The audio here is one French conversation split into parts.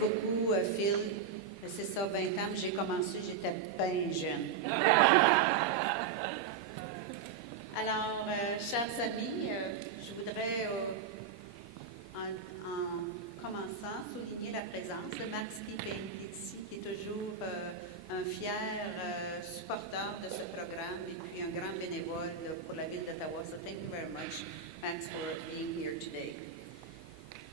beaucoup, Phil. C'est ça, 20 ans, j'ai commencé, j'étais bien jeune. Alors, chers amis, je voudrais, en commençant, souligner la présence de Max Keeping ici, qui est toujours un fier supporter de ce programme et puis un grand bénévole pour la Ville d'Ottawa. So thank you very much, Max, for being here today.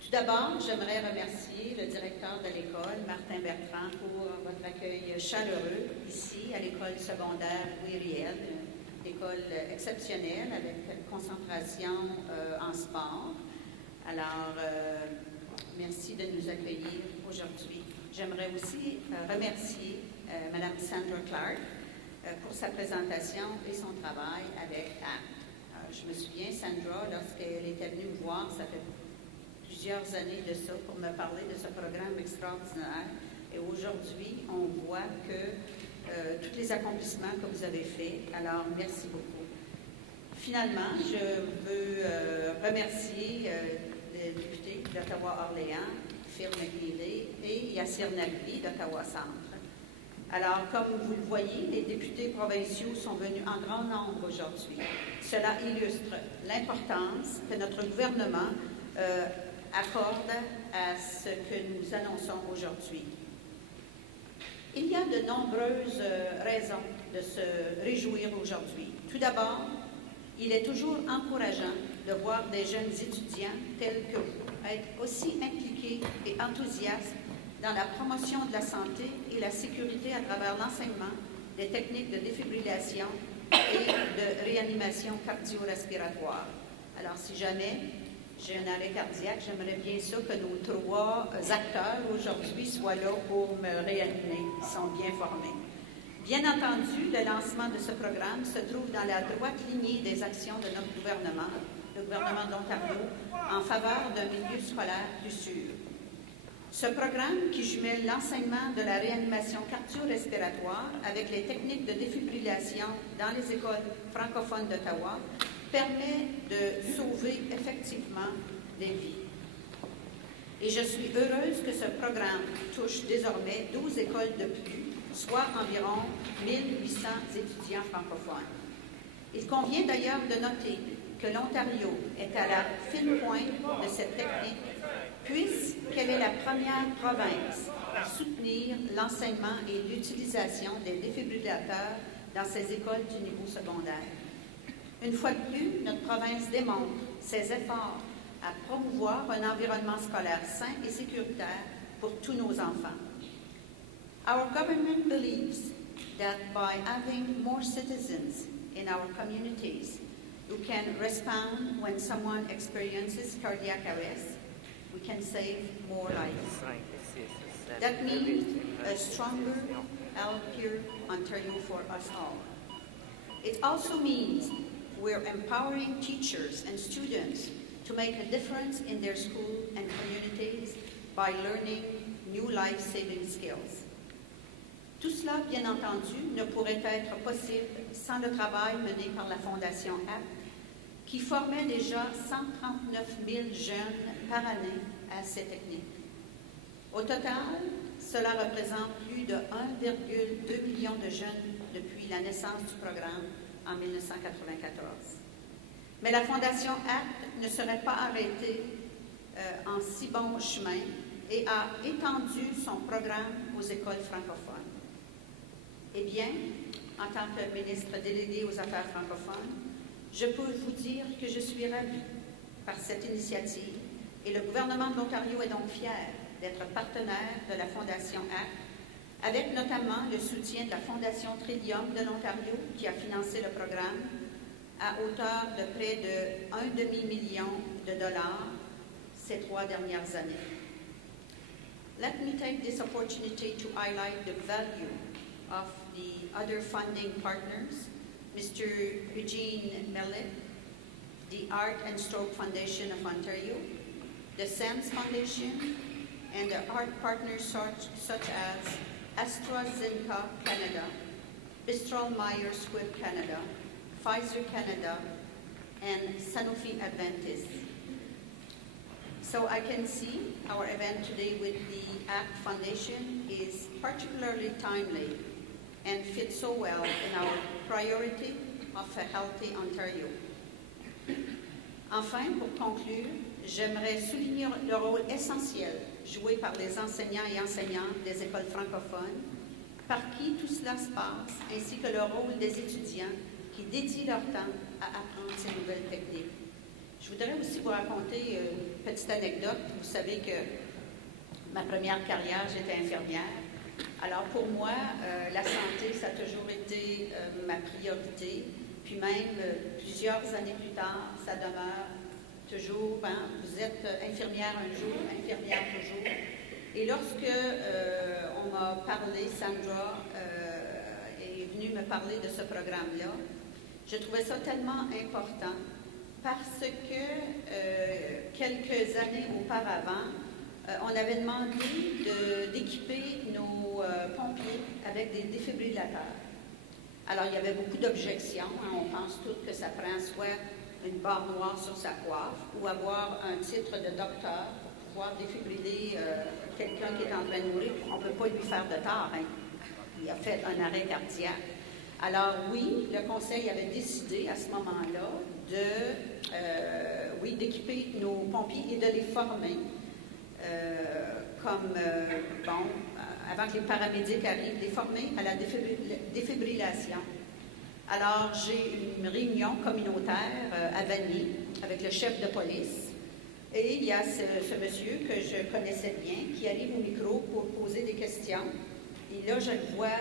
Tout d'abord, j'aimerais remercier le directeur de l'école, Martin Bertrand, pour votre accueil chaleureux ici à l'école secondaire Louis-Riel, une école exceptionnelle avec concentration en sport. Alors, merci de nous accueillir aujourd'hui. J'aimerais aussi remercier Mme Sandra Clark pour sa présentation et son travail avec ACT. Je me souviens, Sandra, lorsqu'elle était venue me voir, ça fait plusieurs années de ça, pour me parler de ce programme extraordinaire. Et aujourd'hui, on voit que tous les accomplissements que vous avez faits. Alors, merci beaucoup. Finalement, je veux remercier les députés d'Ottawa-Orléans, Phil McNeely et Yassir Nagbi d'Ottawa-Centre. Alors, comme vous le voyez, les députés provinciaux sont venus en grand nombre aujourd'hui. Cela illustre l'importance que notre gouvernement accorde à ce que nous annonçons aujourd'hui. Il y a de nombreuses raisons de se réjouir aujourd'hui. Tout d'abord, il est toujours encourageant de voir des jeunes étudiants tels que vous être aussi impliqués et enthousiastes dans la promotion de la santé et la sécurité à travers l'enseignement des techniques de défibrillation et de réanimation cardio-respiratoire. Alors, si jamais j'ai un arrêt cardiaque, j'aimerais bien ça que nos 3 acteurs aujourd'hui soient là pour me réanimer. Ils sont bien formés. Bien entendu, le lancement de ce programme se trouve dans la droite lignée des actions de notre gouvernement, le gouvernement de l'Ontario, en faveur d'un milieu scolaire plus sûr. Ce programme, qui jumelle l'enseignement de la réanimation cardio-respiratoire avec les techniques de défibrillation dans les écoles francophones d'Ottawa, permet de sauver effectivement des vies. Et je suis heureuse que ce programme touche désormais 12 écoles de plus, soit environ 1800 étudiants francophones. Il convient d'ailleurs de noter que l'Ontario est à la fine pointe de cette technique, puisqu'elle est la première province à soutenir l'enseignement et l'utilisation des défibrillateurs dans ses écoles du niveau secondaire. Une fois de plus, notre province démontre ses efforts à promouvoir un environnement scolaire sain et sécuritaire pour tous nos enfants. Our government believes that by having more citizens in our communities who can respond when someone experiences cardiac arrest, we can save more lives. That means a stronger, healthier Ontario for us all. It also means we're empowering teachers and students to make a difference in their school and communities by learning new life-saving skills. Tout cela, bien entendu, ne pourrait être possible sans le travail mené par la Fondation ACT, qui formait déjà 139 000 jeunes par année à ces techniques. Au total, cela représente plus de 1,2 million de jeunes depuis la naissance du programme en 1994. Mais la Fondation ACT ne serait pas arrêtée en si bon chemin et a étendu son programme aux écoles francophones. Eh bien, en tant que ministre délégué aux Affaires francophones, je peux vous dire que je suis ravie par cette initiative et le gouvernement de l'Ontario est donc fier d'être partenaire de la Fondation ACT, avec notamment le soutien de la Fondation Trillium de l'Ontario qui a financé le programme à hauteur de près de $1,5 million ces 3 dernières années. Let me take this opportunity to highlight the value of the other funding partners, Mr. Eugene Mellett, the Art and Stroke Foundation of Ontario, the SAMS Foundation, and the art partners such as AstraZeneca Canada, Bristol Myers Squibb Canada, Pfizer Canada, and Sanofi Aventis. So I can see our event today with the ACT Foundation is particularly timely and fits so well in our priority of a healthy Ontario. Enfin, pour conclure, j'aimerais souligner le rôle essentiel joué par les enseignants et enseignantes des écoles francophones, par qui tout cela se passe, ainsi que le rôle des étudiants qui dédient leur temps à apprendre ces nouvelles techniques. Je voudrais aussi vous raconter une petite anecdote. Vous savez que ma première carrière, j'étais infirmière. Alors pour moi, la santé, ça a toujours été ma priorité. Puis même, plusieurs années plus tard, ça demeure toujours, hein, vous êtes infirmière un jour, infirmière toujours. Et lorsque on m'a parlé, Sandra est venue me parler de ce programme-là, je trouvais ça tellement important parce que quelques années auparavant, on avait demandé d'équiper nos pompiers avec des défibrillateurs. Alors, il y avait beaucoup d'objections. Hein. On pense toutes que ça prend soit une barre noire sur sa coiffe ou avoir un titre de docteur pour pouvoir défibriller quelqu'un qui est en train de mourir. On ne peut pas lui faire de tort. Hein. Il a fait un arrêt cardiaque. Alors, oui, le Conseil avait décidé à ce moment-là d'équiper nos pompiers et de les former avant que les paramédics arrivent, les former à la défibrillation. Alors, j'ai une réunion communautaire à Vanier avec le chef de police et il y a ce monsieur que je connaissais bien qui arrive au micro pour poser des questions. Et là, je le vois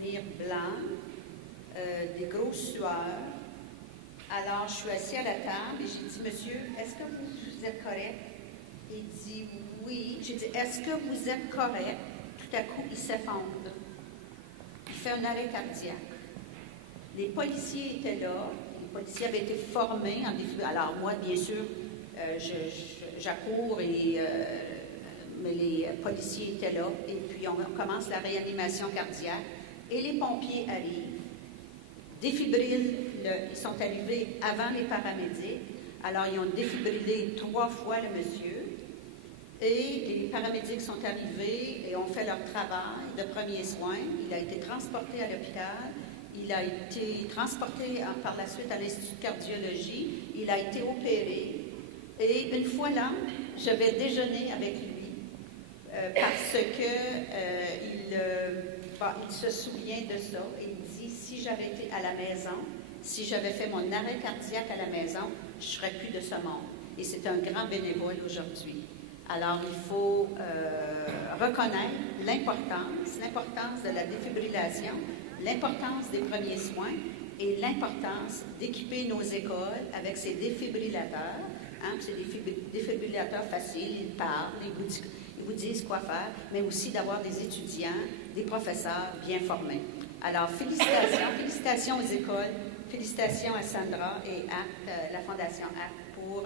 venir blanc, des grosses sueurs. Alors, je suis assise à la table et j'ai dit, monsieur, est-ce que vous êtes correct? Il dit oui. J'ai dit, est-ce que vous êtes correct? Tout à coup, il s'effondre. Il fait un arrêt cardiaque. Les policiers étaient là. Les policiers avaient été formés en défibrillation. Alors, moi, bien sûr, j'accours, mais les policiers étaient là. Et puis, on commence la réanimation cardiaque. Et les pompiers arrivent, défibrillent. Ils sont arrivés avant les paramédics. Alors, ils ont défibrillé 3 fois le monsieur. Et les paramédics sont arrivés et ont fait leur travail de premiers soins. Il a été transporté à l'hôpital. Il a été transporté par la suite à l'Institut de cardiologie. Il a été opéré. Et une fois là, je vais déjeuner avec lui parce que il se souvient de ça. Il me dit, si j'avais été à la maison, si j'avais fait mon arrêt cardiaque à la maison, je ne serais plus de ce monde. Et c'est un grand bénévole aujourd'hui. Alors, il faut reconnaître l'importance de la défibrillation, l'importance des premiers soins et l'importance d'équiper nos écoles avec ces défibrillateurs. Hein, c'est des défibrillateurs faciles, ils parlent, ils vous disent quoi faire, mais aussi d'avoir des étudiants, des professeurs bien formés. Alors, félicitations aux écoles, félicitations à Sandra et ACT, la Fondation ACT pour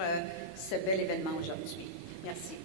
ce bel événement aujourd'hui. Merci.